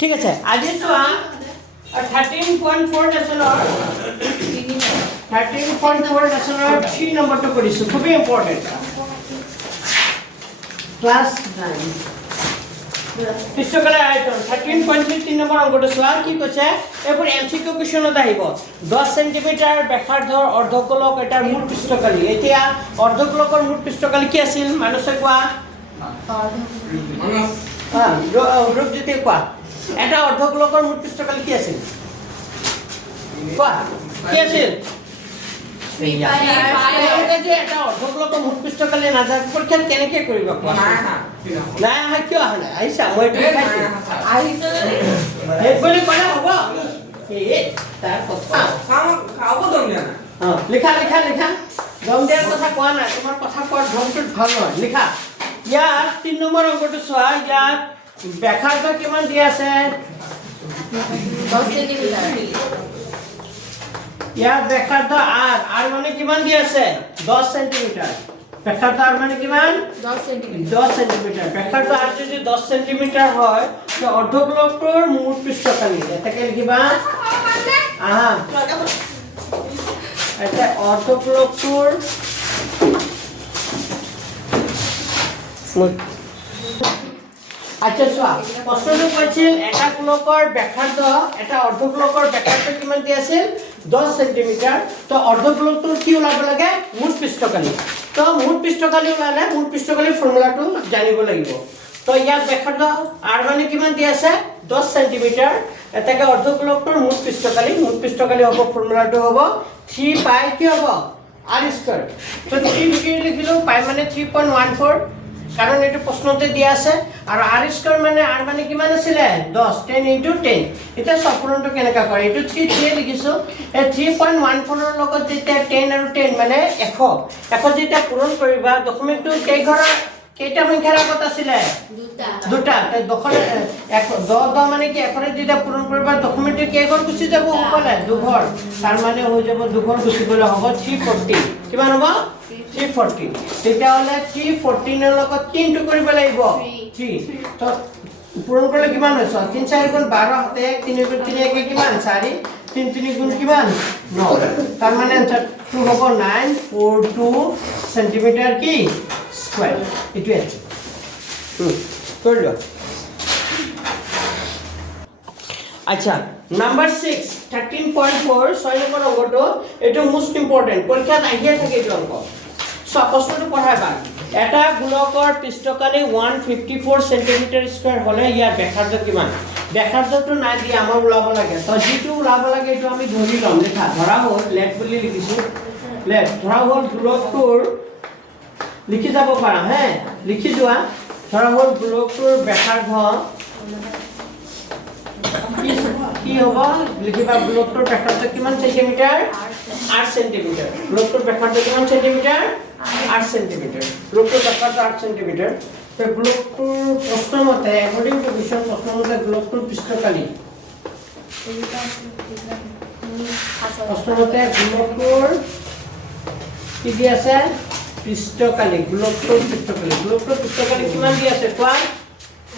ঠিক আছে আজি চোৱা 13.4 লেসনৰ 3 নম্বৰটো কৰিছো খুবেই ইম্পৰ্টেন্ট ক্লাস 9 পৃষ্ঠকলাৰ আয়তন 13.3 নম্বৰ অংকটো চোৱা কি কৈছে এইবোৰ এমসিকিউ কোৱেশ্চনত আহিব 10 সেন্টিমিটাৰ ব্যাসাৰ্ধৰ অৰ্ধগোলক এটাৰ মূল পৃষ্ঠকালি এতিয়া অৰ্ধগোলকৰ মূল পৃষ্ঠকালি কি আছিল মানসে কোৱা ৰূপজ্যোতি কোৱা এটা অৰ্ধগোলকৰ মূল পৃষ্ঠকালি কি আছিল কোৱা কি আছিল এটা অৰ্ধগোলকৰ মূল পৃষ্ঠকালি নাজান পৰীক্ষাত কেনেকৈ কৰিব কোৱা নাই আহা কিয় আহা নাই আহিছা মই এই বুলি ক'লে হ'ব এই তাৰ কথা খাব দম দিয়া না লিখা লিখা লিখা দম দিয়াৰ কথা কোৱা নাই তোমাৰ কথা কোৱাৰ ধৰণটো ভাল নহয় লিখা ইয়াত 3 নম্বৰ অংকটো চোৱা ইয়াত ব্যাসাৰ্ধ কিমান দিয়া আছে 10 সেন্টিমিটাৰ ইয়াত ব্যাসাৰ্ধ r মানে কিমান দিয়া আছে 10 সেন্টিমিটাৰ ব্যাসাৰ্ধ r মানে কিমান 10 সেন্টিমিটাৰ 10 সেন্টিমিটাৰ ব্যাসাৰ্ধ r যদি 10 সেন্টিমিটাৰ হয় তো অৰ্ধগোলকটোৰ মূল পৃষ্ঠকালি এটাকে লিখিবা আহা এটা অৰ্ধগোলকটোৰ আচ্ছা চোৱা প্ৰশ্নটো কৈছিল এটা গোলকৰ ব্যাসাৰ্ধ এটা অৰ্ধগোলকৰ ব্যাসাৰ্ধ কিমান দিয়া আছিল 10 সেন্টিমিটাৰ তো অৰ্ধগোলকটোৰ কি ওলাব লাগে মূল পৃষ্ঠকালি তো মূল পৃষ্ঠকালি ওলালে মূল পৃষ্ঠকালি ফৰ্মুলাটো জানিব লাগিব তো ইয়াত ব্যাসাৰ্ধ r মানে কিমান দিয়া আছে 10 সেন্টিমিটাৰ এটাকে অৰ্ধগোলকটোৰ মূল পৃষ্ঠকালি হ'ব ফৰ্মুলাটো হ'ব 3 পাই কি হ'ব r স্কয়াৰ তো 3 লিখিলো পাই মানে 3.14 কাৰণ এটো প্ৰশ্নতে দিয়া আছে আৰু r স্কয়াৰ মানে r মানে কিমান আছিল 10 10 * 10 এটা সম্পূৰ্ণটো কেনেকা কৰে এটো 3 লিখিছো এই 3.14 ৰ লগত যেতিয়া 10 আৰু 10 মানে 100 যেতিয়া পূৰণ কৰিবা ডকুমেন্টটো কেইটা সংখ্যাৰ আগত আছিল দুটা তাই দখলে 10 মানে কি এখৰে যেতিয়া পূৰণ কৰিবা ডকুমেন্টটো কেইঘৰ গুচি যাব ওপৰলে দুঘৰ তাৰ মানে হৈ যাব দুঘৰ গুচি গলে হ'ব 340 কিমান হ'ব 340 তেতিয়া হলে 314 ৰ লগত কি ইনটু কৰিব লাগিব 3 তো পূৰণ কৰিলে কিমান হয় 3 4 গুণ 12 হতে 3 গুণ 3 একে কিমান 4 3 3 গুণ কিমান 9 তাৰ মানে আনসাৰটো হ'ব 942 সেন্টিমিটাৰ কি স্কয়াৰ ইটো আছে কৰিলো আচ্ছা নাম্বাৰ 6 13.4 6 নম্বৰ অংকটো এটো মোস্ট ইম্পৰ্টেন্ট পৰীক্ষাত আহিয়ে থাকে এই অংক সব প্ৰশ্নটো পঢ়াবা এটা গোলকৰ পৃষ্ঠকালি 154 সেন্টিমিটাৰ স্কয়াৰ হলে ইয়াৰ ব্যাসাৰ্ধ কিমান ব্যাসাৰ্ধটো নাই দি আমাৰ ওলাব লাগে তো যেটো ওলাব লাগে এটো আমি ধৰি লম লেখা ধৰা হ'ল লেট বুলি লিখিছো লেট ধৰা হ'ল গোলকটোৰ লিখি যাব পাৰা হে লিখি যোৱা ধৰা হ'ল গোলকটোৰ ব্যাসাৰ্ধ কি হ'ব লিখিবা গোলকটোৰ ব্যাসাৰ্ধ কিমান সেন্টিমিটাৰ 8 সেন্টিমিটাৰ গোলকটোৰ ব্যাসাৰ্ধ কিমান সেন্টিমিটাৰ 8 সেন্টিমিটাৰ গোলকটোৰ ব্যাসাৰ্ধ 8 সেন্টিমিটাৰ তো গোলকটোৰ প্ৰশ্নমতে একৰ্ডিং টু কুৱেশ্চন প্ৰশ্নমতে গোলকটোৰ পৃষ্ঠকালি প্ৰশ্নমতে গোলকটোৰ কি দি আছে পৃষ্ঠকালি গোলকটোৰ পৃষ্ঠকালি কিমান দি আছে কোৱা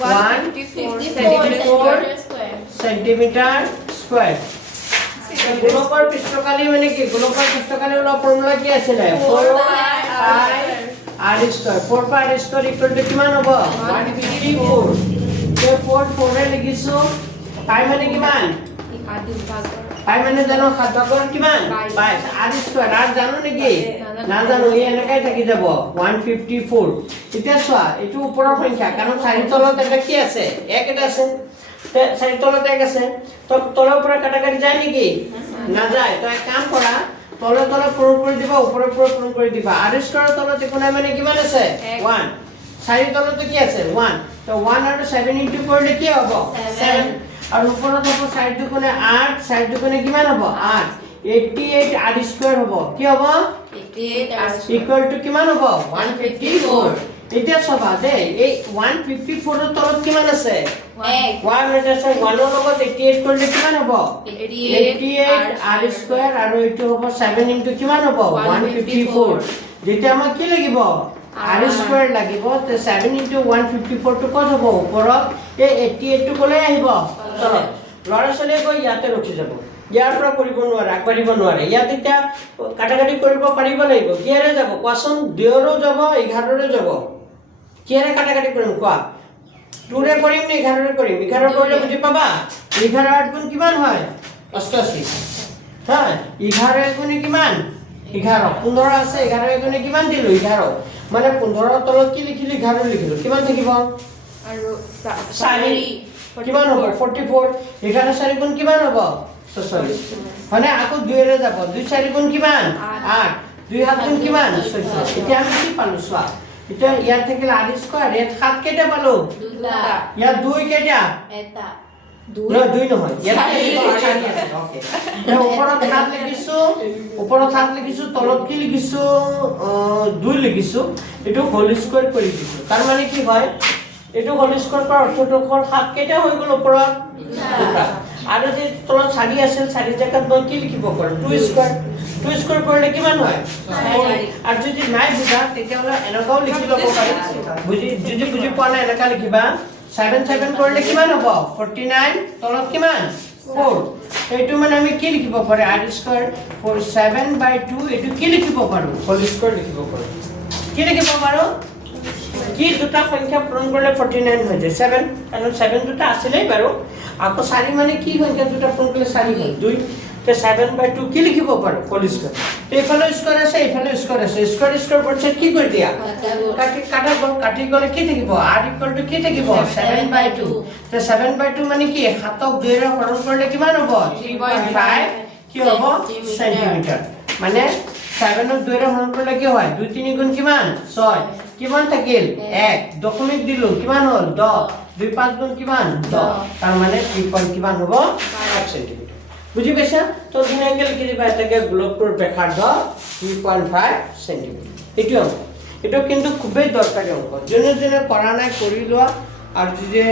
154 সেন্টিমিটাৰ স্কয়াৰ গোলকৰ পৃষ্ঠকালি মানে কি গোলকৰ পৃষ্ঠকালি ওলা ফৰ্মুলা কি আছিল 4 পাই r স্কয়াৰ 4 পাই r স্কয়াৰ ইকুৱেল টু কিমান হ'ব 154 তে 4 এ লিখিছো পাই মানে কিমান পাই মানে জানো খাদ্যকৰ কিমান 22 r স্কয়াৰ r জানো নেকি না জানো এই এনেকাই থাকি যাব 154 এতিয়া চোৱা এটো ওপৰৰ সংখ্যা কাৰণ চাৰি তলত এটা কি আছে এক এটা আছে চাৰি তলত এক আছে তো তলৰ পৰা কাটাকাটি যায় নেকি না যায় তো এক কাম কৰা তলৰ পূৰণ কৰি দিবা ওপৰৰ পূৰণ কৰি দিবা r স্কয়াৰৰ তলত একো নাই মানে কিমান আছে 1 চাৰি তলতে কি আছে 1 তো 1 আৰু 7 ইনটু কৰিলে কি হ'ব 7 আৰু ওপৰত হ'ব সাইড দুগুণে 8 সাইড দুগুণে কিমান হ'ব 8 88 r স্কয়াৰ হ'ব কি হ'ব 88 r ইকুৱেল টু কিমান হ'ব 154 এতিয়া সবা দে এই 154 ৰ তলত কিমান আছে 1 এটা আছে 1 ৰ লগত 88 কৰিলে কিমান হ'ব 88 r স্কয়াৰ আৰু এটো হ'ব 7 ইনটু কিমান হ'ব 154 যেতিয়া আমাক কি লাগিব r স্কয়াৰ লাগিব তে 7 * 154 টো কত হ'ব ওপৰত এই 88 টো কলে আহিব তলত ল'ৰা ছোৱালীয়ে গৈ ইয়াতে ৰখি যাব ইয়াৰ পৰা কৰিব নোৱাৰে আগবাঢ়িব নোৱাৰে ইয়াত এতিয়া কাটাকাটি কৰিব পাৰিব লাগিব কিহেৰে যাব কোৱাচোন 2 ৰো যাব 11 ৰো যাব কিহেৰে কাটাকাটি কৰিম কোৱা 2 ৰে কৰিম নে 11 ৰে কৰিম 11 কৰিলে বুজি পাবা 11 8 গুণ কিমান হয় 88 হ্যাঁ 11 গুণ কিমান 11 15 আছে 11 গুণ কিমান দিলো 11 মানে 15 তলত কি লিখিলি 11 লিখিলো কিমান থাকিব আৰু 4 কিমান হ'ব 44 11 4 গুণ কিমান হ'ব 46 মানে আকৌ 2 ৰে যাব 2 4 গুণ কিমান 8 2 7 গুণ কিমান 14 এতিয়া আমি কি পালো চোৱা এতিয়া ইয়াত থাকিল r স্কয়াৰ ইয়াত 7 কেইটা পালো দুটা ইয়াত 2 কেইটা এটা No, 2 নহয় ইয়াত 4 আছে ওকে ওপৰত 7 লিখিছো ওপৰত 7 লিখিছো তলত কি লিখিছো 2 লিখিছো এটো হোল স্কয়াৰ কৰি দিছো তাৰ মানে কি হয় এটো হোল স্কয়াৰ কৰাৰ অৰ্থটো হ'ল 7 কেইটা হৈ গ'ল ওপৰত দুটা আৰু যে তলত 4 আছিল 4 জায়গাত মই কি লিখিব পাৰো 2 স্কয়াৰ কৰিলে কিমান হয় আৰু যদি নাই বুজা তেতিয়াহ'লে এনেকাও লিখি ল'ব পাৰি যদি বুজি পোৱা নাই এনেকা লিখিবা 7 7 কৰিলে কিমান হ'ব 49 তলত কিমান 4 এইটো মানে আমি কি লিখিব পাৰো r স্কয়াৰ 7/2 এইটো কি লিখিব পাৰো হোল স্কয়াৰ লিখিব পাৰো কি লিখিব পাৰো কি দুটা সংখ্যা পূৰণ কৰিলে 49 হৈ যায় 7 কাৰণ 7 দুটা আছিলেই বাৰু আকৌ 4 মানে কি সংখ্যা দুটা পূৰণ কৰিলে 4 হয় 2 তে 7/2 কি লিখিব পাৰো হোল স্কয়াৰ এইফালে স্কয়াৰ আছে এইফালে স্কয়াৰ আছে স্কয়াৰ বৰ্ডছত কি কৰি দিয়া কাটি গলে কি থাকিব r = কি থাকিব 7/2 তে 7/2 মানে কি 7ক 2 ৰে হৰণ কৰিলে কিমান হ'ব 3.5 কি হ'ব সেন্টিমিটাৰ মানে 7ক 2 ৰে হৰণ কৰিলে কি হয় 2 3 গুণ কিমান 6 কিমান থাকিল 1 দশমিক দিলো কিমান হ'ল 10 2 5 গুণ কিমান 10 তাৰ মানে 3 কিমান হ'ব 5 সেন্টিমিটাৰ বুজি পাইছা তো ধুনীয়াকৈ লিখি দিবা এটাকে গোলকটোৰ ব্যাসাৰ্ধ 3.5 সেন্টিমিটাৰ এটো কিন্তু খুবেই দৰকাৰী অংক যোনে কৰা নাই কৰি লোৱা আৰু যে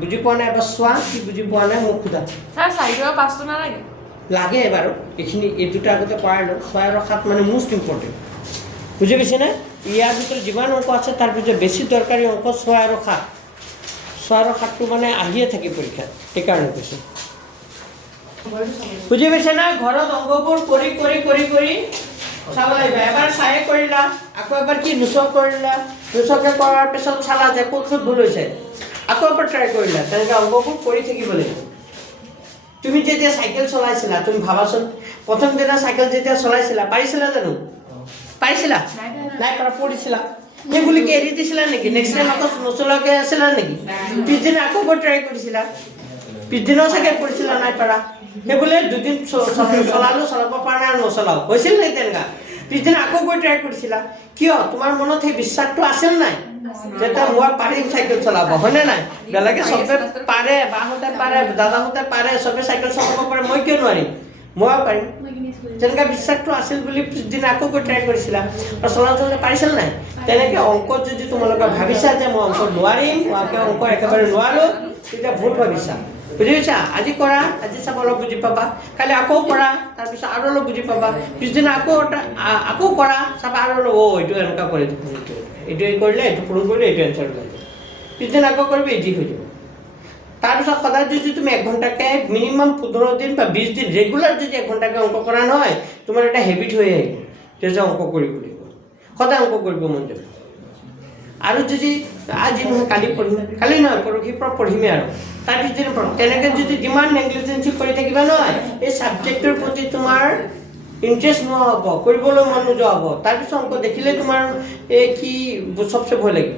বুজি পোৱা নাই বা চোৱা কি বুজি পোৱা নাই মোক খুদা স্যাৰ 4 আৰু 5 টো নালাগে লাগে বাৰু এইখিনি এই দুটা আগতে পঢ়াই লওঁ 6 আৰু 7 মানে মোষ্ট ইম্পৰ্টেণ্ট বুজি পাইছে না ইয়াৰ ভিতৰত যিমান অংক আছে তাৰ ভিতৰত বেছি দৰকাৰী অংক 6 আৰু 7 টো মানে আহিয়ে থাকে পৰীক্ষাত সেইকাৰণে কৈছো বুজি পাইছে না ঘৰত অংকবোৰ কৰি চাব লাগিব এবাৰ চাই কৰিলা আকৌ এবাৰ কি নুচক কৰিলা নুচকে কৰাৰ পিছত চালা যে ক'ত ভুল হৈছে আকৌ এবাৰ ট্ৰাই কৰিলা তেনেকৈ অংকবোৰ কৰি থাকিব লাগিব তুমি যেতিয়া সাইকেল চলাইছিলা তুমি ভাবাচোন প্ৰথম দিনা সাইকেল যেতিয়া চলাইছিলা পাৰিছিলা জানো পাৰিছিলা নাই পৰা পৰিছিলা সেইগুলি কি এৰি দিছিলা নেকি নেক্সট টাইম আকৌ নচলাকে আছিলা নেকি পিছদিনা আকৌ ট্ৰাই কৰিছিলা পিছদিনা চাগে পৰিছিলা নাই পৰা সেইবুলে দুদিন চলাব পৰা নাই আৰু নচলাও হৈছিল নাই তেনেকা পিছদিনা আকৌ ট্ৰাই কৰিছিলা কিয় তোমাৰ মনত সেই বিশ্বাসটো আছিল নাই যেটা মই পাৰিম সাইকেল চলাব হয়নে নাই বেলেগে সবে পাৰে বাহঁতে পাৰে দাদাহঁতে পাৰে সবে সাইকেল চলাব পাৰে মই কিয় নোৱাৰিম মই পাৰিম তেনেকা বিশ্বাসটো আছিল বুলি পিছদিনা আকৌ ট্ৰাই কৰিছিলা আৰু চলাবলৈ পাৰিছিল নাই তেনেকে অংক যদি তোমালোকে ভাবিছা যে মই অংক নোৱাৰিম অংক একেবাৰে নোৱাৰো তেতিয়া ভুল ভাবিছা বুজি পাইছা আজি কৰা আজি চাব অলপ বুজি পাবা কালি আকৌ কৰা তাৰপিছত আৰু অলপ বুজি পাবা পিছদিনা আকৌ কৰা চাবা আৰু অলপ এইটো এনেকুৱা কৰি এইটো কৰিলে এইটো পূৰণ কৰিলে এইটো এনচাৰ ওলাই যাব পিছদিনা আকৌ কৰিবি ইজি হৈ যাব তাৰপিছত সদায় যদি তুমি 1 ঘণ্টাকে মিনিমাম 15 দিন বা 20 দিন ৰেগুলাৰ যদি 1 ঘণ্টাকে অংক কৰা নহয় তোমাৰ এটা হেবিট হৈ আহিব যে অংক কৰিব লাগিব সদায় অংক কৰিব মন যাব আৰু যদি আজি নহয় কালি পঢ়িম কালি নহয় পৰহিৰ পৰা পঢ়িমেই আৰু তাৰ পিছদিনা পঢ়িম তেনেকৈ যদি যিমান নেগলিজেঞ্চি কৰি থাকিবা নহয় এই ছাবজেক্টৰ প্ৰতি তোমাৰ ইণ্টাৰেষ্ট নোহোৱা হ'ব কৰিবলৈ মন নোযোৱা হ'ব তাৰপিছত অংক দেখিলে তোমাৰ এই কি চবচে ভয় লাগিব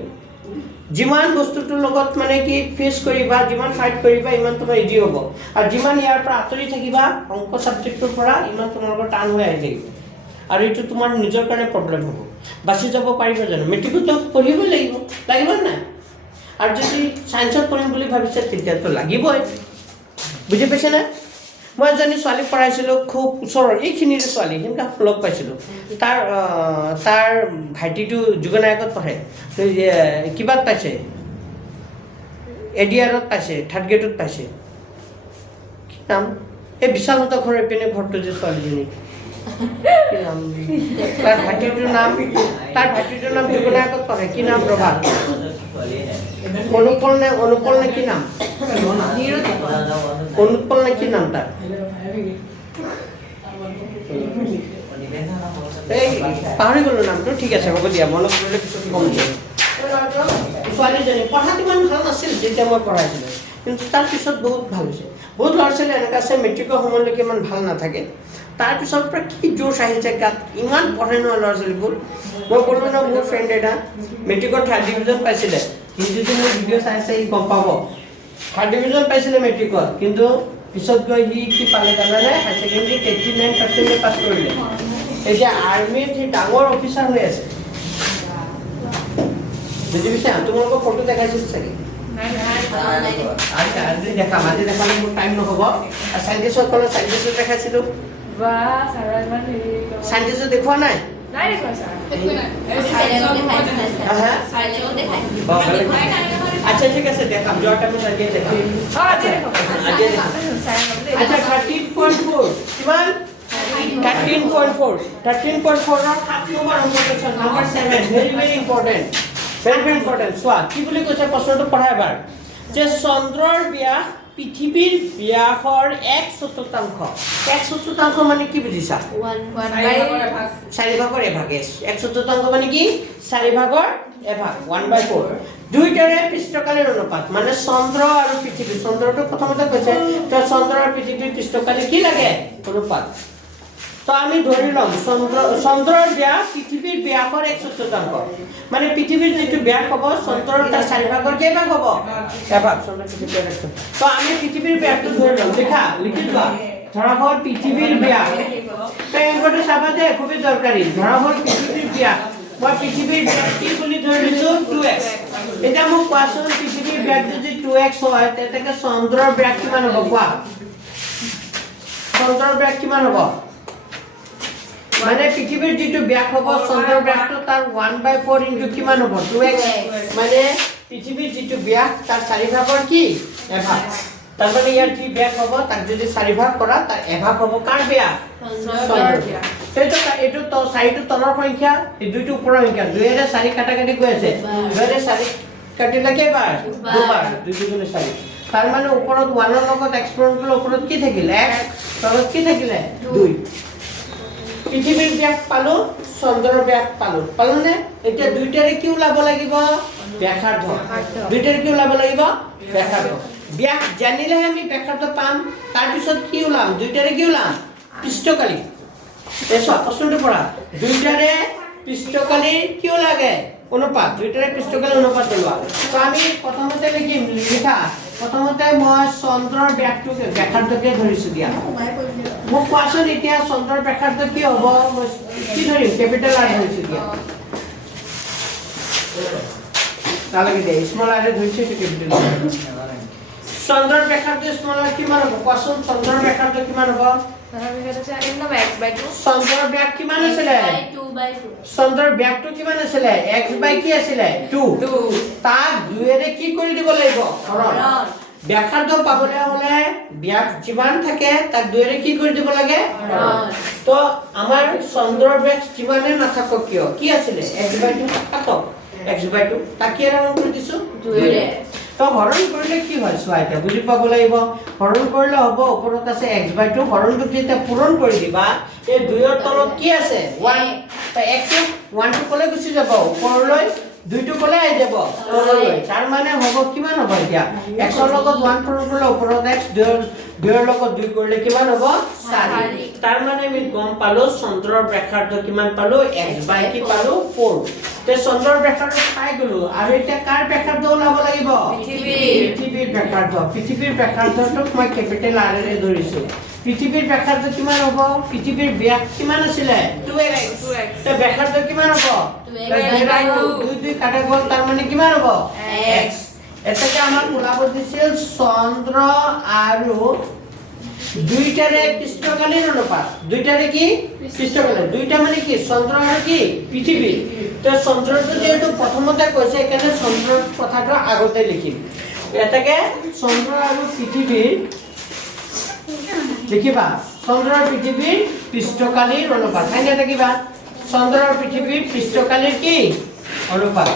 যিমান বস্তুটোৰ লগত মানে কি ফেচ কৰিবা যিমান ফাইট কৰিবা ইমান তোমাৰ ইজি হ'ব আৰু যিমান ইয়াৰ পৰা আঁতৰি থাকিবা অংক ছাবজেক্টৰ পৰা ইমান তোমালোকৰ টান হৈ আহি থাকিব আৰু এইটো তোমাৰ নিজৰ কাৰণে প্ৰব্লেম হ'ব বাচি যাব পাৰিবা জানো মেট্ৰিকতো পঢ়িবই লাগিব নাই আৰু যদি সায়েন্সত পঢ়িম বুলি ভাবিছে তেতিয়াতো লাগিবই বুজি পাইছে না মই এজনী ছোৱালীক পঢ়াইছিলোঁ খুব ওচৰৰ এইখিনিৰে ছোৱালী সেনেকা লগ পাইছিলোঁ তাৰ ভাইটিটো যুগনায়কত পঢ়ে কিবাত পাইছে এডিআৰত পাইছে 3rd গ্ৰেডত পাইছে কি নাম এই বিশালহঁতৰ ঘৰৰ পিনে ঘৰটো যে ছোৱালীজনী কি নাম তাৰ ভাইটিটোৰ নাম ত্ৰিকোণাৰ আগত পঢ়ে কি নাম প্ৰভাত অনুপল নে কি নাম অনুপল নে কি নাম তাৰ এই পাহৰি গ'লো নামটো ঠিক আছে হ'ব দিয়া মনত পৰিলে পিছত কম দিয়া ছোৱালীজনী পঢ়াত ইমান ভাল নাছিল যেতিয়া মই পঢ়াইছিলোঁ কিন্তু তাৰ পিছত বহুত ভাল হৈছে বহুত ল'ৰা ছোৱালী এনেকুৱা আছে মেট্ৰিকৰ সময়লৈকে ইমান ভাল নাথাকে তাৰপিছৰ পৰা কি জোচ আহিছে গাত ইমান পঢ়ে নহয় ল'ৰা ছোৱালীবোৰ মই ক'লোঁ ন মোৰ ফ্ৰেণ্ড এটা মেট্ৰিকত 3rd ডিভিজন পাইছিলে সি যদি মোৰ ভিডিঅ' চাইছে সি গম পাব 3rd ডিভিজন পাইছিলে মেট্ৰিকত কিন্তু পিছত গৈ সি কি পালে জানানে হাই ছেকেণ্ডেৰী 89% পাছ কৰিলে এতিয়া আৰ্মিত সি ডাঙৰ অফিচাৰ হৈ আছে বুজি পাইছা তোমালোকৰ ফটো দেখাইছিল চাগে আচ্ছা আজি দেখাম আজি দেখালে মোৰ টাইম নহ'ব আৰু চাইণ্টিষ্টত দেখাইছিলোঁ চাইণ্টিষ্টত দেখুওৱা নাই আচ্ছা ঠিক আছে দেখাম যোৱা টাইমত আজিয়ে দেখাম আচ্ছা 13.4 কিমান 13.4 13.4 ৰ 7 number question number 7 very important চোৱা কি বুলি কৈছে প্ৰশ্নটো পঢ়া এবাৰ যে চন্দ্ৰৰ ব্যাস পৃথিৱীৰ ব্যাসৰ 1/4 মানে কি বুজিছা 4/1 1/4 মানে কি 4/1 1/4 দুইটাৰে পৃষ্ঠকালীৰ অনুপাত মানে চন্দ্ৰ আৰু পৃথিৱী চন্দ্ৰটো প্ৰথমতে কৈছে তো চন্দ্ৰ আৰু পৃথিৱীৰ পৃষ্ঠকালী কি লাগে অনুপাত তো আমি ধৰি লম চন্দ্ৰৰ ব্যাস পৃথিৱীৰ ব্যাসৰ 1/4 মানে পৃথিৱীৰ যেটো ব্যাস হ'ব চন্দ্ৰৰ তাৰ 4/1 কেইভাগ হ'ব এভাগ চন্দ্ৰ পৃথিৱীৰ তো আমি পৃথিৱীৰ ব্যাসটো ধৰি লম লিখি লোৱা ধৰা হ'ল পৃথিৱীৰ ব্যাস পেনটো চাবা যে খুবই দৰকাৰী ধৰা হ'ল পৃথিৱীৰ ব্যাস মই পৃথিৱীৰ ব্যাস কি বুলি ধৰি লৈছো 2x এটা মোক কোৱাচোন পৃথিৱীৰ ব্যাস যদি 2x হয় তেতিয়াকে চন্দ্ৰৰ ব্যাস কিমান হ'ব কোৱা চন্দ্ৰৰ ব্যাস কিমান হ'ব মানে পৃথিৱীৰ যেটো ব্যাস হ'ব চন্দ্ৰৰ ব্যাসটো তাৰ 1/4 ইনটু কিমান হ'ব 2x মানে পৃথিৱীৰ যেটো ব্যাস তাৰ 4/1 কি এভাগ তাৰ মানে ইয়াৰ কি ব্যাস হ'ব তাক যদি 4/1 কৰা তাৰ এভাগ হ'ব কাৰ ব্যাস চন্দ্ৰৰ ব্যাস এইটো তো 4টো তলৰ সংখ্যা এই দুইটো ওপৰৰ সংখ্যা 2 এৰে 4 কাটাকাটি গৈ আছে 2 এৰে 4 কাটিলে কেইবাৰ দুবাৰ 2 গুণে 4 তাৰ মানে ওপৰত 1 ৰ লগত এক্সপোনেণ্টৰ ওপৰত কি থাকিলে x তলত কি থাকিলে 2 পৃথিৱীৰ ব্যাস পালো চন্দ্ৰৰ ব্যাস পালো নে এতিয়া দুইটাৰে কি ওলাব লাগিব ব্যাসাৰ্ধ দুইটাৰে কি ওলাব লাগিব ব্যাসাৰ্ধ ব্যাস জানিলেহে আমি ব্যাসাৰ্ধ পাম তাৰ পিছত কি ওলাম দুইটাৰে কি ওলাম পৃষ্ঠকালী এসো প্ৰশ্নটো পঢ়া দুইটাৰে পৃষ্ঠকালীৰ কি লাগে অনুপাত দুইটাৰে পৃষ্ঠকালীৰ অনুপাত লোৱা তো আমি প্ৰথমতে লিখা প্ৰথমতে মই চন্দ্ৰৰ ব্যাসাৰ্ধকে ধৰিছো দিয়া মোক কোৱাচোন এতিয়া চন্দ্ৰৰ ব্যাসাৰ্ধ কি হ'ব কি ধৰিম কেপিটেল আৰ ধৰিছো দিয়া তালৈকে দে স্মল আৰ ধৰিছো কেপিটেল চন্দ্ৰৰ ব্যাসাৰ্ধ স্মল আৰ কিমান হ'ব কোৱাচোন চন্দ্ৰৰ ব্যাসাৰ্ধ কিমান হ'ব চন্দ্ৰৰ ব্যাস কিমান আছিলে 2/2 চন্দ্ৰৰ ব্যাসটো কিমান আছিলে x বাই কি আছিলে 2 তাক 2 এৰে কি কৰি দিব লাগিব হৰণ ব্যাসাৰ্ধ পাবলৈ হলে ব্যাস যিমান থাকে তাক 2 এৰে কি কৰি দিব লাগে হৰণ তো আমাৰ চন্দ্ৰৰ ব্যাস যিমানে নাথাকক কিয় কি আছিলে x/2 কাটক x/2 তাক কি হৰণ কৰি দিছো 2 এৰে তো হৰণ কৰিলে কি হয় চোৱা এটা বুজি পাব লাগিব হৰণ কৰিলে হ'ব ওপৰত আছে x/2 হৰণটো যেতিয়া পূৰণ কৰি দিবা এই 2 ৰ তলত কি আছে 1 তো x 1 টো কলে গুচি যাব ওপৰলৈ 2 টো কলে আহি যাব তললৈ তাৰ মানে হ'ব কিমান হ'ব এতিয়া x ৰ লগত 1 পূৰণ কৰিলে ওপৰত x 2 ৰ লগত 2 কৰিলে কিমান হ'ব 4 তাৰ মানে আমি গম পালো চন্দ্ৰৰ ব্যাসাৰ্ধ কিমান পালো x বাই কি পালো 4 তে চন্দ্ৰৰ ব্যাসাৰ্ধ পাই গলো আৰু এতিয়া কাৰ ব্যাসাৰ্ধ ওলাব লাগিব পৃথিৱীৰ ব্যাসাৰ্ধটোক মই কেপিটেল R এৰে ধৰিছো পৃথিৱীৰ ব্যাসাৰ্ধ কিমান হ'ব পৃথিৱীৰ ব্যাস কিমান আছিল 2x তে ব্যাসাৰ্ধ কিমান হ'ব 2 কাটা গ'ল তাৰ মানে কিমান হ'ব x এটাকে আমাৰ ওলাব দিছিল চন্দ্ৰ আৰু দুইটাৰে পৃষ্ঠকালীৰ অনুপাত দুইটাৰে কি পৃষ্ঠকালীৰ দুইটা মানে কি চন্দ্ৰ আৰু কি পৃথিৱী তো চন্দ্ৰটো যেটো প্ৰথমতে কৈছে এখানে চন্দ্ৰৰ কথাটো আগতে লিখিম এটাকে চন্দ্ৰ আৰু পৃথিৱীৰ লিখিবা চন্দ্ৰৰ পৃথিৱীৰ পৃষ্ঠকালীৰ অনুপাত হয়নে থাকিবা চন্দ্ৰৰ পৃথিৱীৰ পৃষ্ঠকালীৰ কি অনুপাত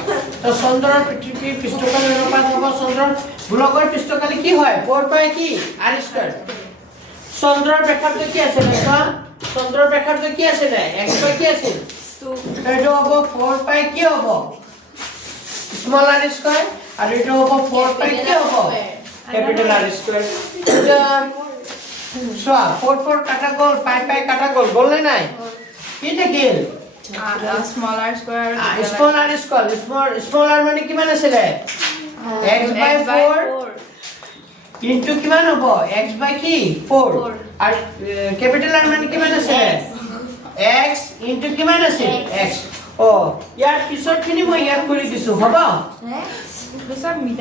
তো চন্দ্ৰৰ পৃথিৱীৰ পৃষ্ঠকালীৰ অনুপাত হ'ব চন্দ্ৰৰ গোলকৰ পৃষ্ঠকালী কি হয় 4 পাই কি r² চন্দ্ৰৰ ব্যাসাৰ্ধ কি আছিল চন্দ্ৰৰ ব্যাসাৰ্ধ কি আছিল x পাই কি আছিল 2 এইটো হ'ব 4 পাই কি হ'ব স্মল r² আৰু এইটো হ'ব 4 পাই কি হ'ব ক্যাপিটাল r²। সোয়া 4 4 কাটা গ'ল পাই পাই কাটা গ'ল গ'ল নাই কি থাকিল small r square small r মানে কিমান আছিল x/4 কিন্তু কিমান হ'ব x/4 আৰু ক্যাপিটাল r মানে কিমান আছিল x ইনটু কিমান আছিল x ও ইয়াৰ পিছৰখিনি মই ইয়াত কৰি দিছো হ'ব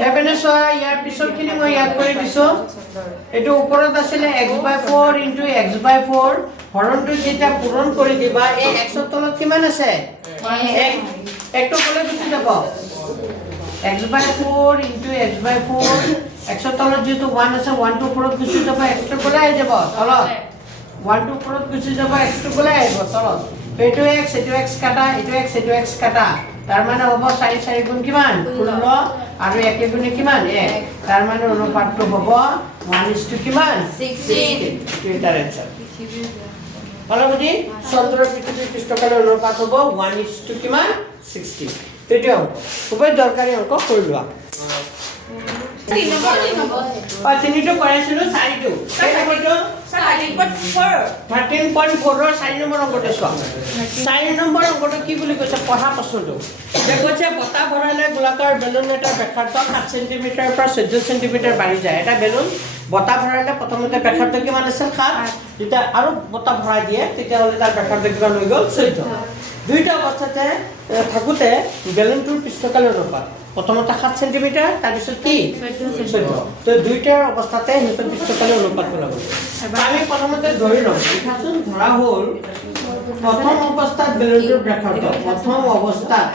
এবেনে সোয়া ইয়াৰ পিছৰখিনি মই ইয়াত কৰি দিছো এটো ওপৰত আছিল x/4 ইনটু x/4 হৰণটো যেটা পূৰণ কৰি দিবা এই x ৰ তলত কিমান আছে একটো কলে গুচি যাব x/4 ইনটু x/4 x ৰ তলত যেটো 1 আছে 1 টো ওপৰত গুচি যাব x টো কলে আহি যাব তলত 1 টো ওপৰত গুচি যাব x টো কলে আহিব তলত এইটো x কাটা এইটো x কাটা তাৰ মানে হ'ব 4 4 গুণ কিমান 16 আৰু 1 গুণে কিমান 1 তাৰ মানে অনুপাতটো হ'ব 1 কিমান 16 এটাৰ आंसर হলো বুজি চন্দ্ৰৰ পৃথিৱীৰ পৃষ্ঠকালৰ অনুপাত হ'ব 1 কিমান 60 এটাও খুব দৰকাৰী অংক কৰি লোৱা তিনিটো কৰাইছিলো চাৰিটো কেনেকৈ 13.4 ৰ 4 নম্বৰ অংকটো চোৱা 4 নম্বৰ অংকটো কি বুলি কৈছে পঢ়া প্ৰশ্নটো যে কৈছে বতাহ ভৰালে গোলাকাৰ বেলুন এটাৰ ব্যাসাৰ্ধ 7 সেন্টিমিটাৰৰ পৰা 14 সেন্টিমিটাৰ বাঢ়ি যায় এটা বেলুন বতাহ ভৰালে প্ৰথমতে ব্যাসাৰ্ধ কিমান আছিল 7 যেতিয়া আৰু বতাহ ভৰাই দিয়ে তেতিয়া হলে তাৰ ব্যাসাৰ্ধ কিমান হৈ গ'ল 14 দুইটা অৱস্থাতে থাকুতে বেলুনটোৰ পৃষ্ঠকালৰ অনুপাত প্ৰথমতে 7 সেন্টিমিটাৰ তাৰ পিছত কি 14 তো দুইটাৰ অৱস্থাতে হেতৰ পৃষ্ঠকালৰ অনুপাত ওলাব আমি প্ৰথমতে ধৰি লম লিখাচোন ধৰা হ'ল প্ৰথম অৱস্থাত বেলুনটোৰ ব্যাসাৰ্ধ প্ৰথম অৱস্থাত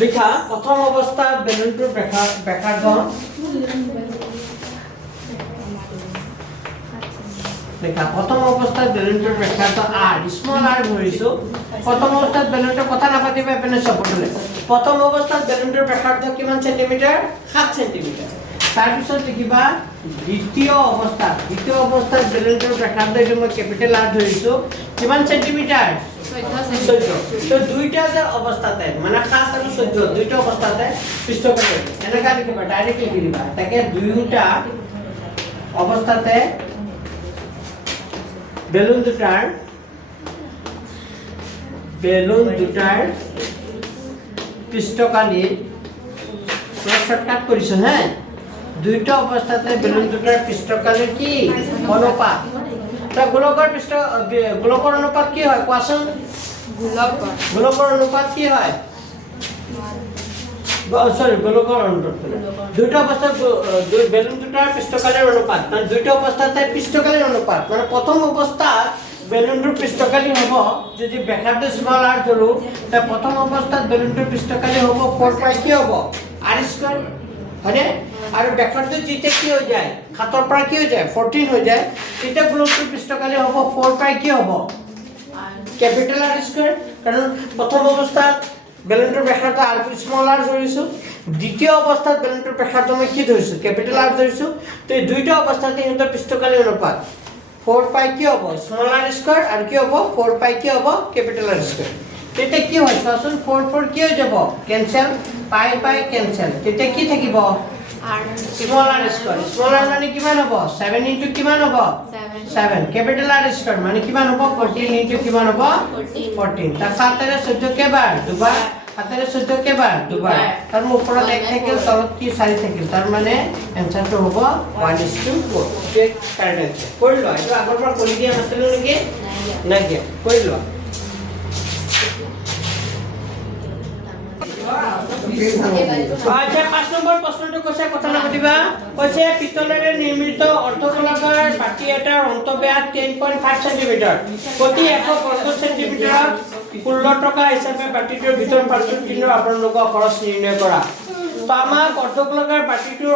লিখা প্ৰথম অৱস্থাত বেলুনটোৰ ব্যাসাৰ্ধ দেখা প্ৰথম অৱস্থাত বেলুনটোৰ ব্যাসাৰ্ধ r স্মল r ধৰিছো প্ৰথম অৱস্থাত বেলুনটোৰ কথা নাপাতিবা এপনে সপটলে প্ৰথম অৱস্থাত বেলুনটোৰ ব্যাসাৰ্ধ কিমান সেন্টিমিটাৰ 7 সেন্টিমিটাৰ তাৰ পিছত লিখিবা দ্বিতীয় অৱস্থাত বেলুনটোৰ ব্যাসাৰ্ধ এটো মই ক্যাপিটাল r ধৰিছো কিমান সেন্টিমিটাৰ 14 তো দুইটা যে অৱস্থাতে মানে 7 আৰু 14 দুইটা অৱস্থাতে পৃষ্ঠকালী এনেকা লিখিবা ডাইৰেক্ট লিখি দিবা তাকে দুইটা অৱস্থাতে বেলুন দুটাৰ পৃষ্ঠকালীৰ শৰ্টকাট কৰিছো হ্যাঁ দুইটা অৱস্থাতে বেলুন দুটাৰ পৃষ্ঠকালীৰ কি অনুপাত তা গোলকৰ অনুপাত কি হয় কোৱাচোন গোলকৰ অনুপাত কি হয় গোলকৰ অনুপাত দুইটা অৱস্থাত বেলুন দুটাৰ পৃষ্ঠকালীৰ অনুপাত মানে দুইটা অৱস্থাতে পৃষ্ঠকালীৰ অনুপাত মানে প্ৰথম অৱস্থাত বেলুনটোৰ পৃষ্ঠকালী হ'ব যদি ব্যাসাৰ্ধ স্মল r ধৰো তা প্ৰথম অৱস্থাত বেলুনটোৰ পৃষ্ঠকালী হ'ব 4 পাই কি হ'ব r² হয়নে আৰু ব্যাসাৰ্ধ যেতিয়া কি হৈ যায় 7 ৰ পৰা কি হৈ যায় 14 হৈ যায় তেতিয়া গোলকটোৰ পৃষ্ঠকালী হ'ব 4 পাই কি হ'ব ক্যাপিটাল r² কাৰণ প্ৰথম অৱস্থাত বেলুনটোৰ ব্যাসাৰ্ধ r স্মল r ধৰিছো দ্বিতীয় অৱস্থাত বেলুনটোৰ ব্যাসাৰ্ধ মই কি ধৰিছো ক্যাপিটাল r ধৰিছো তো এই দুইটা অৱস্থাতে ইহঁতৰ পৃষ্ঠকালী অনুপাত 4 পাই কি হ'ব স্মল r² আৰু কি হ'ব 4 পাই কি হ'ব ক্যাপিটাল r² তেতিয়া কি হয় চোৱাচোন 4 4 কি হৈ যাব ক্যান্সেল পাই পাই ক্যান্সেল তেতিয়া কি থাকিব r স্মল r মানে কিমান হ'ব 7 ইনটু কিমান হ'ব 7 ক্যাপিটাল r² মানে কিমান হ'ব 14 ইনটু কিমান হ'ব 14 তা 7 এর 14 কেবাৰ দুবাৰ 7 এৰ 14 কেবাৰ দুবাৰ তাৰ ওপৰত 1 থাকিল তলত কি 4 থাকিল তাৰ মানে आंसरটো হ'ব 1:4 ঠিক কাৰেক্ট কৰি লোৱা এইটো আগৰ পৰা কৰি দিয়া নাছিল নেকি নাই দিয়া কৰি লোৱা আচ্ছা 5 নম্বৰ প্ৰশ্নটো কৈছে কথা নাপাতিবা কৈছে পিতলেৰে নিৰ্মিত অৰ্ধগোলাকাৰ বাটি এটাৰ অন্তব্যাস 10.5 সেন্টিমিটাৰ প্ৰতি 100 বৰ্গ সেন্টিমিটাৰত 16 টকা হিচাপে বাটিটোৰ ভিতৰ পাৰ্শ্বত কিনো আপোনালোকৰ খৰচ নিৰ্ণয় কৰা তো আমাক অৰ্ধগোলাকাৰ বাতিটোৰ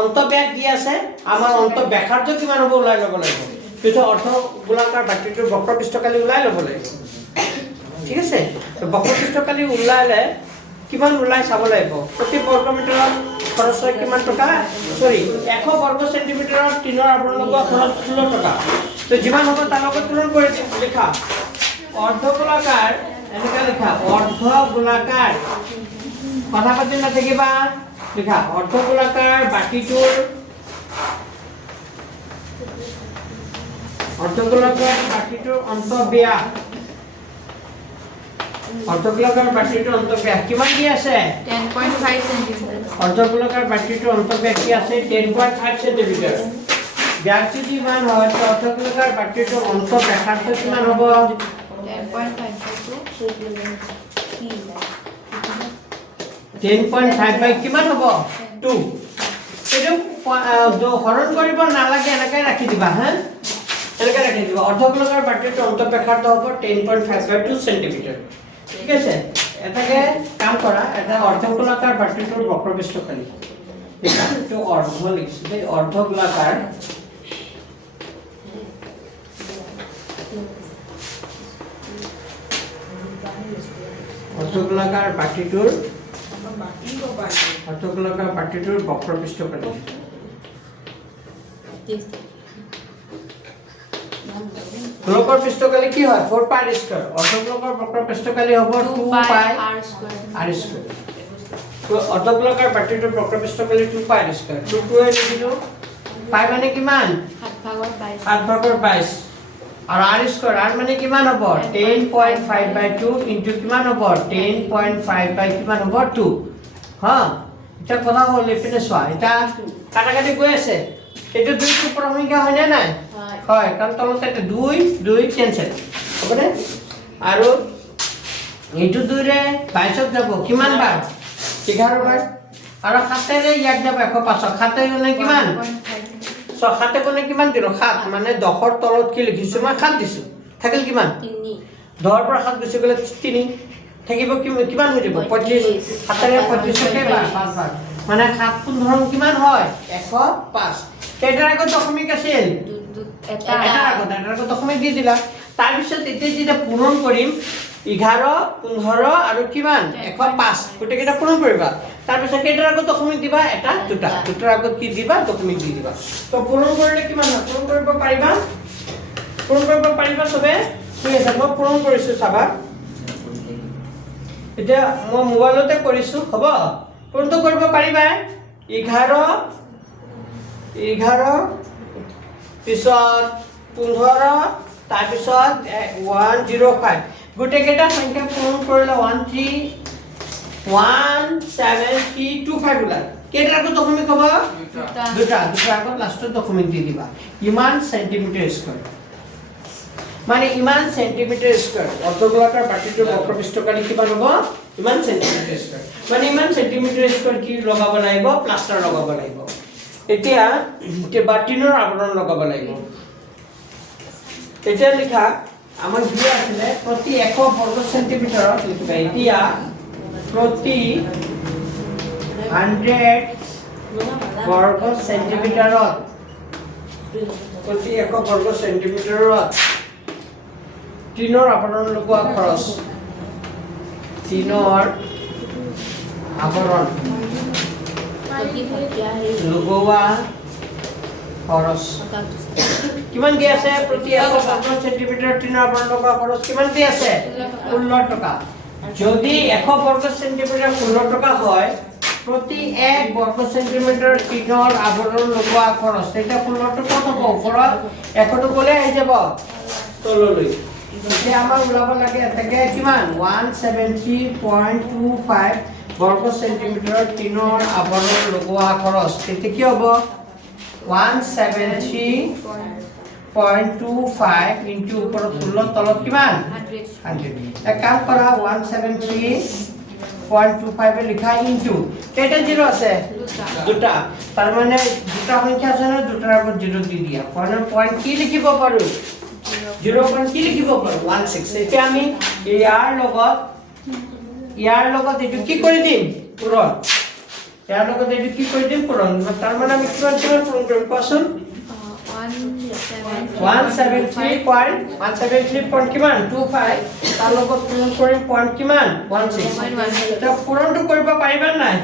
অন্তব্যাস দি আছে আমাৰ অন্তব্যাসাৰ্ধ কিমান হ'ব ওলাই ল'ব লাগিব কিন্তু অৰ্ধগোলাকাৰ বাতিটোৰ বক্ৰপৃষ্ঠকালি ওলাই ল'ব লাগিব ঠিক আছে তো বক্ৰপৃষ্ঠকালি ওলালে কিমান ওলাই চাব লাগিব প্ৰতি বৰ্গ মিটাৰত খৰচ হয় কিমান টকা সৰি 100 বৰ্গ সেন্টিমিটাৰত টিনৰ আৱৰণ লগোৱা খৰচ 16 টকা তো যিমান হ'ব তাৰ লগত তুলনা কৰি লিখা অৰ্ধগোলাকাৰ এনেকা লিখা অৰ্ধগোলাকাৰ কথা পাতি নাথাকিবা লিখা অৰ্ধগোলাকাৰ বাতিটোৰ অন্তব্যাস অৰ্ধগোলাকাৰ বাতিটোৰ অন্তব্যাস কিমান দি আছে 10.5 centimeter. অৰ্ধগোলাকাৰ বাতিটোৰ অন্তব্যাস কি আছে 10.5 সেন্টিমিটাৰ ব্যাস যদি ইমান হয় তো অৰ্ধগোলাকাৰ বাতিটোৰ অন্তব্যাসাৰ্ধ কিমান হ'ব 10.5 বাই কিমান হ'ব 2 এটো হৰণ কৰিব নালাগে এনেকৈ ৰাখি দিবা হা এনেকৈ ৰাখি দিবা অৰ্ধগোলাকাৰ বাতিটোৰ অন্তব্যাসাৰ্ধ হ'ব 10.5 বাই 2 সেন্টিমিটাৰ ঠিক আছে এটাকে কাম কৰা এটা অৰ্ধগোলাকাৰ বাতিটোৰ বক্ৰপৃষ্ঠকালি এটো অৰ্ধ লিখিছো দেই অৰ্ধগোলাকাৰ অৰ্ধগোলাকাৰ বাতিটোৰ বক্ৰপৃষ্ঠকালি গোলকৰ পৃষ্ঠকালি কি হয় 4 পাই স্কয়াৰ অৰ্ধগোলকৰ বক্ৰপৃষ্ঠকালি হ'ব 2 পাই r স্কয়াৰ তো অৰ্ধগোলকৰ বাতিটোৰ বক্ৰপৃষ্ঠকালি 2 পাই স্কয়াৰ 2 এ লিখিলো পাই মানে কিমান 7 ভাগৰ 22 আর r স্কয়ার r মানে কিমান হ'ব 10.5 বাই 2 ইনটু কিমান হ'ব 10.5 বাই কিমান হ'ব 2 হ্যাঁ এটা কথা হল এপিনে সোয়া এটা কাটাকাটি গৈ আছে এটো 2 ৰ ওপৰ সংখ্যা হয় না নাই হয় কাৰণ তলতে এটা 2 ক্যান্সেল হবে আৰু এইটো 2 ৰে 22 যাব কিমান বাৰ 11 বাৰ আৰু 7 ৰে ইয়াক যাব 105 7 গলে কিমান সো 7 কোনে কিমান দিলো 7 মানে 10 ৰ তলত কি লিখিছো মই 7 দিছো থাকিল কিমান 3 10 পৰা 7 গুছি গলে 3 থাকিব কিমান হৈ যাব 25 7 ৰে 25 কে 5 বাৰ মানে 7 15 কিমান হয় 105 এটাৰ আগত দশমিক আছিল এটাৰ আগত দশমিক দি দিলা তাৰ পিছত এতিয়া যেটা পূৰণ কৰিম 11 15 আৰু কিমান 105 গোটেইটা পূৰণ কৰিবা তাৰ পিছত কেইটাৰ আগত দশমিক দিবা এটা দুটাৰ আগত কি দিবা দশমিক দি দিবা তো পূৰণ কৰিলে কিমান হয় পূৰণ কৰিব পাৰিবা সবে ঠিক আছে মই পূৰণ কৰিছো চাবা এতিয়া মই মোবাইলতে কৰিছো হ'ব পূৰণটো কৰিব পাৰিবা 11 পিছত 15 তাৰ পিছত 105 গোটেইটা সংখ্যা পূৰণ কৰিলে 17325 ওলাল কেইটাৰ আগত দশমিক হ'ব দুটাৰ আগত লাষ্টত দশমিক দি দিবা ইমান সেন্টিমিটাৰ স্কয়াৰ মানে ইমান সেন্টিমিটাৰ স্কয়াৰ অৰ্ধগোলাকাৰ বাতিটোৰ বক্ৰপৃষ্ঠকালি কিমান হ'ব ইমান সেন্টিমিটাৰ স্কয়াৰ মানে ইমান সেন্টিমিটাৰ স্কয়াৰ কি লগাব লাগিব প্লাষ্টাৰ লগাব লাগিব এতিয়া বাতিনৰ আৱৰণ লগাব লাগিব এতিয়া লিখা আমাৰ দিয়া আছে প্ৰতি 100 বৰ্গ সেন্টিমিটাৰত লিখিবা এতিয়া প্ৰতি 100 বৰ্গ সেন্টিমিটাৰত প্ৰতি 100 বৰ্গ সেন্টিমিটাৰত টিনৰ আৱৰণ লগোৱা খৰচ টিনৰ আৱৰণ লগোৱা খৰচ কিমান দি আছে প্ৰতি 100 সেন্টিমিটাৰ টিনৰ আৱৰণ লগোৱা খৰচ কিমান দি আছে 16 টকা যদি 100 বৰ্গ সেন্টিমিটাৰ 16 টকা হয় প্ৰতি 1 বৰ্গ সেন্টিমিটাৰ টিনৰ আৱৰণ লগোৱা খৰচ এটা 16 টকা হ'ব ওপৰত 100 গলে আহি যাব তললৈ এতিয়া আমাৰ ওলাব লাগে এটাকে কিমান 170.25 বৰ্গ সেন্টিমিটাৰ টিনৰ আৱৰণ লগোৱা খৰচ তেতিয়া কি হ'ব 170.25 ইনটু ওপৰত 16 তলত কিমান 100 এক কাম কৰা 170.25 লিখা ইনটু কেইটা জিৰো আছে দুটা তাৰ মানে দুটা সংখ্যা আছে না দুটাৰ আগত জিৰো দি দিয়া পয়েন্ট কি লিখিব পাৰো 0 কি লিখিব পাৰো 16 এতিয়া আমি ইয়াৰ লগত এটো কি কৰি দিম পূৰণ ইয়াৰ লগত এইটো কি কৰি দিম পূৰণ তাৰ মানে আমি কিমান কিমান পূৰণ কৰিম কোৱাচোন 173 পইণ্ট কিমান 25 তাৰ লগত পূৰণ কৰিম পইণ্ট কিমান 16 এতিয়া পূৰণটো কৰিব পাৰিবা নাই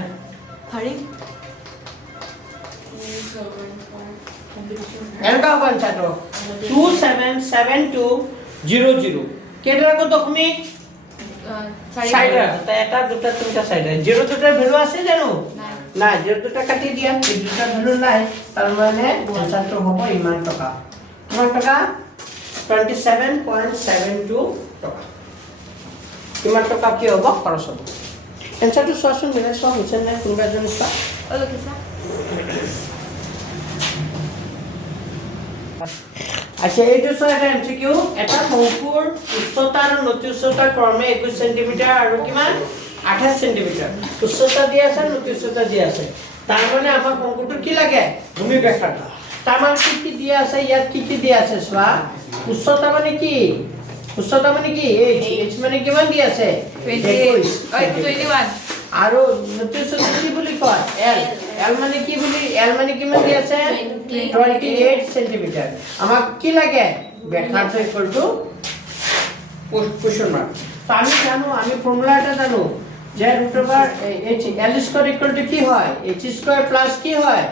এনেকা হ'ব আনসাৰটো 277200 কেইটা আকৌ দশমিক চাৰিটা এটা দুটা তিনিটা চাৰিটা 0 দুটাৰ ভ্যালু আছে জানো নাই 0 দুটা কাটি দিয়া এই দুটাৰ ভ্যালু নাই তাৰ মানে আনসাৰটো হ'ব ইমান টকা কিমান টকা 27.72 টকা কিমান টকা কি হ'ব খৰচ হ'ব আনসাৰটো চোৱাচোন মিলাই চোৱা হৈছে নে কোনোবা এজনে চোৱা আচ্ছা এইটো চোৱা এটা এমসিকিউ এটা শংকুৰ উচ্চতা আৰু নতি উচ্চতা ক্ৰমে 21 সেন্টিমিটাৰ আৰু কিমান 28 সেন্টিমিটাৰ উচ্চতা দিয়া আছে নতি উচ্চতা দিয়া আছে তাৰ মানে আমাৰ শংকুটো কি লাগে ভূমি ব্যাসাৰ্ধ তাৰ মানে কি দিয়া আছে ইয়াত কি দিয়া আছে চোৱা উচ্চতা মানে কি h মানে কিমান দিয়া আছে 21 আৰু নতি উচ্চতা কি বুলি কয় l মানে কি বুলি l মানে কিমান দিয়া আছে 28 সেন্টিমিটাৰ আমাক কি লাগে ব্যাসাৰ্ধ ইকুয়াল টু কোশ্চেন মার্ক তো আমি জানো আমি ফর্মুলা এটা জানো যে √ h l square equal to কি হয় h স্কয়ার প্লাস কি হয়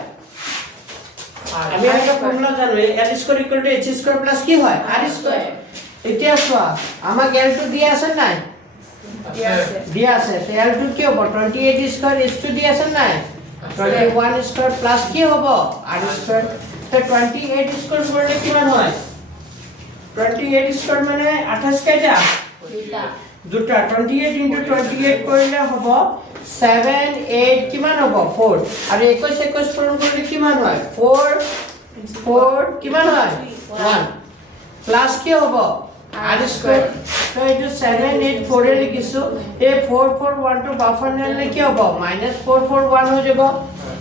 আমি একটা ফর্মুলা জানো l square equal to h square plus কি হয় r স্কয়ার এতিয়া চোৱা আমাক l2 দিয়া আছে নাই দিয়া আছে তো l2 কি হ'ব 28 স্কয়ার h2 দিয়া আছে নাই 21 স্কয়ার প্লাস কি হ'ব r স্কয়ার তো 28 স্কয়ার করলে কিমান হয় 28 স্কয়ার মানে 28 কেটা দুটা 28 * 28 করলে হ'ব 7 8 কিমান হ'ব 4 আৰু 21 21 পূৰণ কৰিলে কিমান হয় 4 কিমান হয় 1 প্লাস কি হ'ব r স্কয়ার তো এইটো 7 8 4 এ লিখিছো এই 4 4 1 টো বাফাৰ নেলে কি হ'ব -4 4 1 হৈ যাব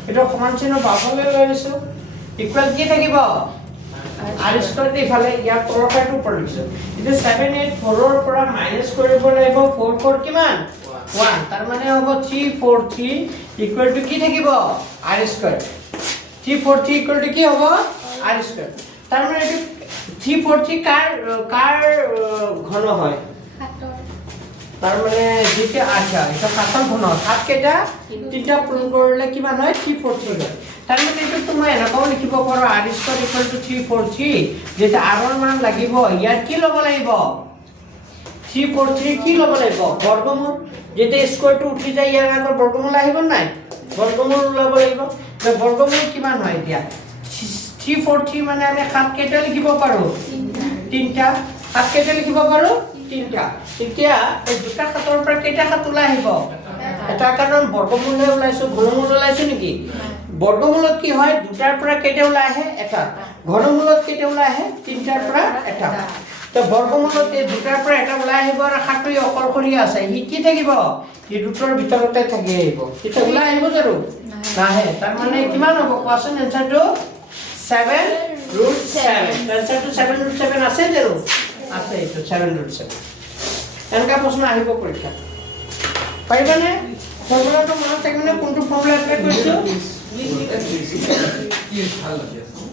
এটা সমান চিহ্ন বাফাৰলৈ লৈ লৈছো ইকুয়াল কি থাকিব r স্কয়াৰ ইফালে ইয়াৰ তলৰটো ওপৰ লিখিছো এটা 7 8 4 ৰ পৰা মাইনাস কৰিব লাগিব 4 4 কিমান 1 তাৰ মানে হ'ব 343 ইকুয়াল টু কি থাকিব r স্কয়াৰ 343 ইকুয়াল টু কি হ'ব r স্কয়াৰ তাৰ মানে এইটো 343 কাৰ ঘন হয় তাৰ মানে যেটা আচ্ছা এটা কাটন ঘন 7 কেটা তিনটা পূৰণ কৰিলে কিমান হয় 343 হয় তাৰ মানে এইটো তুমি এনেকাও লিখিব পাৰো r স্কয়াৰ ইকুয়াল টু 343 যেটা r ৰ মান লাগিব ইয়াত কি ল'ব লাগিব 343 কি ল'ব লাগিব বৰ্গমূল যেটা স্কয়াৰটো উঠি যায় ইয়াৰ আগৰ বৰ্গমূল আহিব নাই বৰ্গমূল ল'ব লাগিব যে বৰ্গমূল কিমান হয় এতিয়া 343 মানে আমি 7 কেটা লিখিব পাৰো তিনটা 7 কেটা লিখিব পাৰো তিনটা এতিয়া এই দুটা খাতৰ পৰা কেটা খাত ওলাই আহিব এটা কাৰণ বৰ্গমূল ওলাইছো ঘনমূল ওলাইছো নেকি বৰ্গমূলত কি হয় দুটাৰ পৰা কেটা ওলাই আহে এটা ঘনমূলত কেটা ওলাই আহে তিনটাৰ পৰা এটা তো বৰ্গমূলত এই দুটাৰ পৰা এটা ওলাই আহিব আৰু খাতই অকলশৰীয়া আছে ই কি থাকিব এই দুটাৰ ভিতৰতে থাকি আহিব এটা ওলাই আহিব জানো নাহে তাৰ মানে কিমান হ'ব কোৱাচোন এনসাৰটো 7√7 আনসাৰটো 7√7 আছে জানো আছে এইটো 7√7 এনেকা প্ৰশ্ন আহিব পৰীক্ষা পাৰিবানে ফৰ্মুলাটো মনত থাকিবনে কোনটো ফৰ্মুলা এপ্লাই কৰিছো কি ভাল লাগি আছে